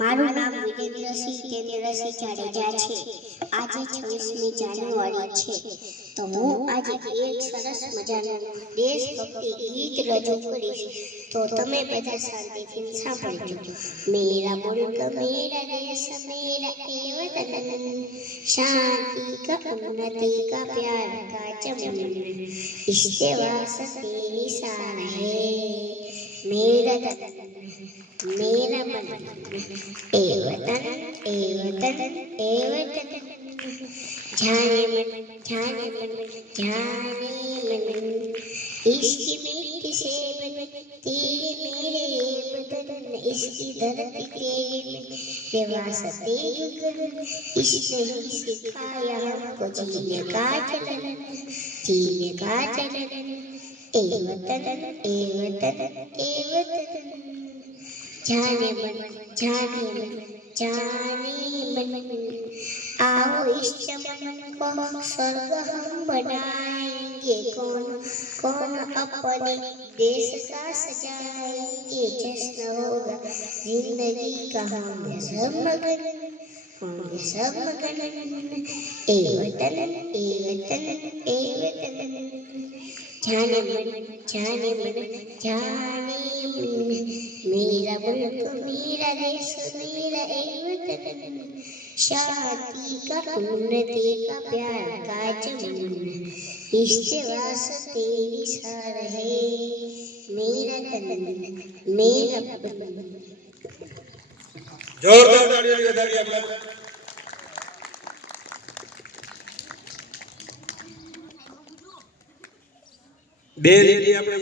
મારું નામ વિરેન્દ્રસિંહ કેન્દ્રસિંહ જાડેજા છે। આજે 26મી જાન્યુઆરી છે તો હું આજે એક સરસ મજાનું દેશભક્તિ ગીત રજૂ કરીશ તો તમે બધા શાંતિથી સાંભળજો। મેરા મુલ્ક મેરા દેશ મેરા એ વતન, शांति का उन्नति का प्यार का चमन, इससे वास्ते निसार है मेरा तन मेरा मन, ए वतन ए वतन ए वतन, जाने मन जाने मन जाने मन, इसकी मिट्टी से बने तेरे मेरे बदन, इसकी धरती तेरी में वास्ते गगन, इसने ही सिखाया हमको जीने का चलन, जीने का चलन, ए वतन ए वतन ए वतन, जाने मन जाने मन जाने मन, आओ इस चमन को स्वर्ग हम बनाएंगे, कौन कौन अपने देश का सजाएंगे, जश्न होगा जिंदगी का होंगे सब मगन, होंगे सब मगन, ए वतन ए वतन ए वतन, जाने मन जाने मन जाने मन, मेरा मुल्क मेरा देश मेरा ए वतन, शांति का उन्नति का प्यार का चमन, इससे वास्ते निसार है मेरा तन मेरा बदन। जोरदार तालियां बजाइए आप लोग। બે લીટી આપણે